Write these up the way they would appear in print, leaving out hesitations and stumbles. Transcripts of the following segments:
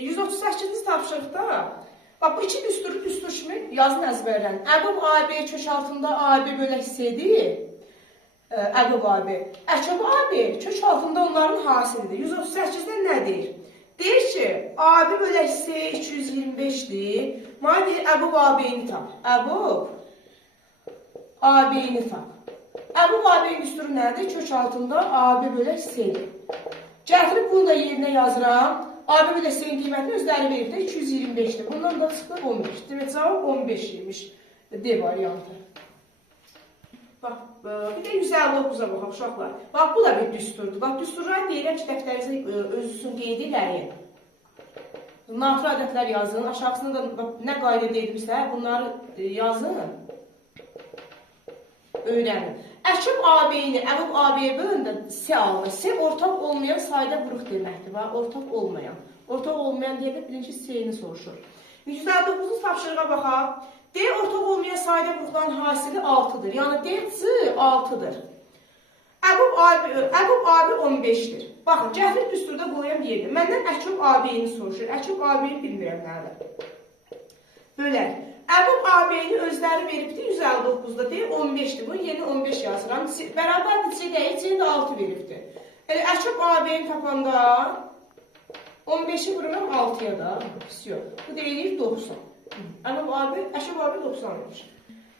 138-ci tapşırıqda bax bu iki düsturu düstur kimi yazın əzbərlənin. Əqab AB kök altında AB bölək C-dir. Əqab AB. Əkab AB kök altında onların hasilidir. 138-də nə deyir? Deyir ki, AB bölək C 225-dir. Mənə deyir, əqab AB-ni tap. Əqab AB-ni tap. Əqab AB-nin düsturu nədir? Kök altında AB bölək C-dir. Gətirib bunu da yerinə yazıram. AB bölək C-nin qiymətini özləri verib də 225-dir. Bundan da çıxdı 15. Demək, cavab 15 imiş. D variantı. Bax, bir də 159-a baxaq uşaqlar. Bax, bu da bir düsturdur. Bax, düsturlar deyirəm ki, dəftərinizə özünüzün qeyd eləyin. Natır ədədlər yazın. Aşağısında da nə qayda edilmişsə, bunları yazın. Öyrənin. Əkab AB-ni, əqab AB-yə bölündə C alınır. C ortaq olmayan sayda vuruq deməkdir. Bax, ortaq olmayan. Ortaq olmayan deyə də birinci C-ni soruşur. 159-cu tapşırığa baxaq. D ortaq olmayan sayda vuruqların hasili 6-dır. Yəni D-C 6-dır. Əqab AB 15-dir. Baxın, gətirib düsturda qoyam yerinə. Məndən əkab AB-ni soruşur. Əkab AB-ni bilmirəm nədir. Bölək. Əqab AB-ni özləri veribdir 159-da. D 15-dir. Bunu yeni 15 yazıram. Bərabərdir C deyil, C də 6 veribdir. Əkab AB-ni tapanda 15-i vururam 6-ya da. Bu deyilir 90. Əqab AB 90-dır.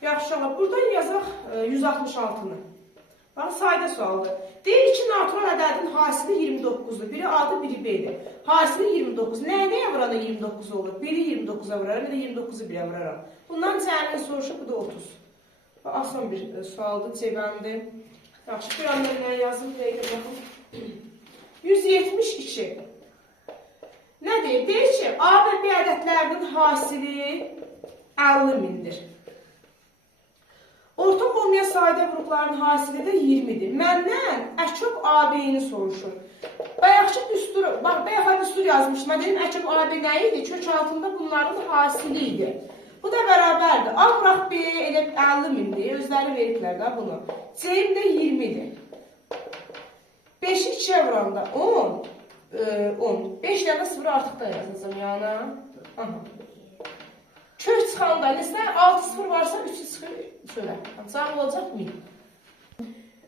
Yaxşı, buradan yazaq 166-nı. Bax, sayda sualdır. D2 natural ədədin hasili 29-dur. Biri A-dır, biri B-dir. Hasili 29. Nəyə vuranda 29 olur? Biri 29-a vuraram, bir də 29-u 1-ə vuraram. Bundan cəmini soruşur, bu da 30. Bax, asan bir sualdır, cəbəndi. Yaxşı, bir anda nə yazım, deyək baxın. 172. Nə deyir? Deyir ki, A və B ədədlərinin hasili 50.000-dir. Ortaq olmayan sayda vuruqların hasili də 20-dir. Məndən əkab AB-ni soruşur. Bayaqçı düstur, bax, bayaq düstur yazmışdım. Mən dedim, əkab AB nə idi? Kök altında bunların hasili idi. Bu da bərabərdir. A vuraq B elə 50.000-dir. Özləri veriblər də bunu. C-im də 20-dir. 5-i 2-yə vuranda 10. 5 dənə 0 artıq da yazacağım yana. Kök çıxanda nesə 6-0 varsa 3-ü çıxır. Şöyle. Cavab olacaq 1000.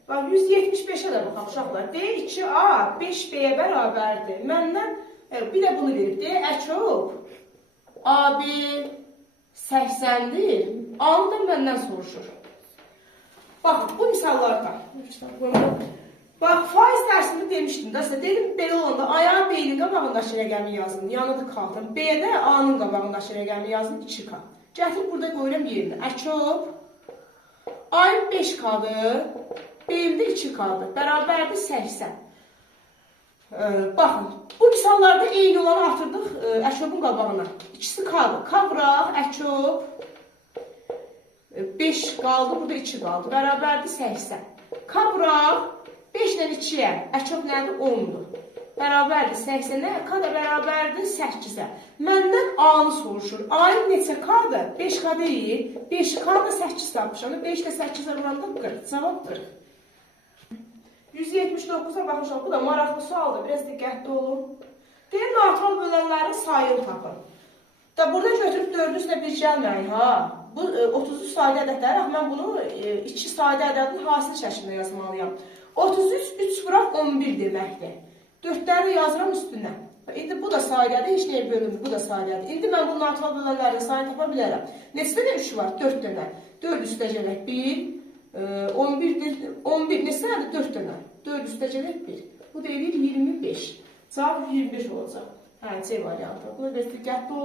Bax, 175-ə də baxaq uşaqlar. D2A 5B-yə bərabərdir. Məndən bir də bunu verib. D əkab AB 80-dir. A-nı da məndən soruşur. Baxın, bu misallarda. Bax, faiz dərsini demişdim də, dedim, belə olanda A-ya B-nin qabağındakı rəqəmi yazın, yanıdı qaldım. B-də A-nın qabağındakı rəqəmi yazın, 2K. Gətirib burada qoyuram yerinə. Əkab A-ın 5K-dır, B-nin də 2K-dır. Bərabərdir 80. Baxın, bu misallarda eyni olanı atırdıq əkabın qabağına. İkisi K-dır. K vuraq, əkab 5 qaldı, burada 2 qaldı. Bərabərdir 80. K vuraq, 5-dən 2-yə, əkab nədir? 10-dur. Bərabərdir 80-ə, K da bərabərdir 8-ə. Məndən A-nı soruşur. A-nın neçə K-dır? 5K deyil. 5K da 8 tapmışam. 5 də 8-ə vuranda 40. Cavab 40. 179-a baxmışam. Bu da maraqlı sualdır. Biraz diqqətli olun. Deyir, natural bölənlərin sayını tapın. Da burada götürüb 4-ün üstünə bir gəlməyin, ha. Bu 33 sayda ədədlər. Mən bunu 2 sayda ədədin hasil şəklində yazmalıyam. 33, 3 vuraq 11 deməkdir. 4-ləri yazıram üstünə. İndi bu da saydadır, heç nəyə bölünmür, bu da saydadır. İndi mən bu natural bölənlərin sayını tapa bilərəm. Neçə dənə 3 var? 4 dənə. 4 üstə gələk 1, 11 neçədir? 4 dənə. 4 üstə gələk 1. Bu deyilir 25. Cavab 25 olacaq. Hə, C variantı. Bunu diqqətli olun.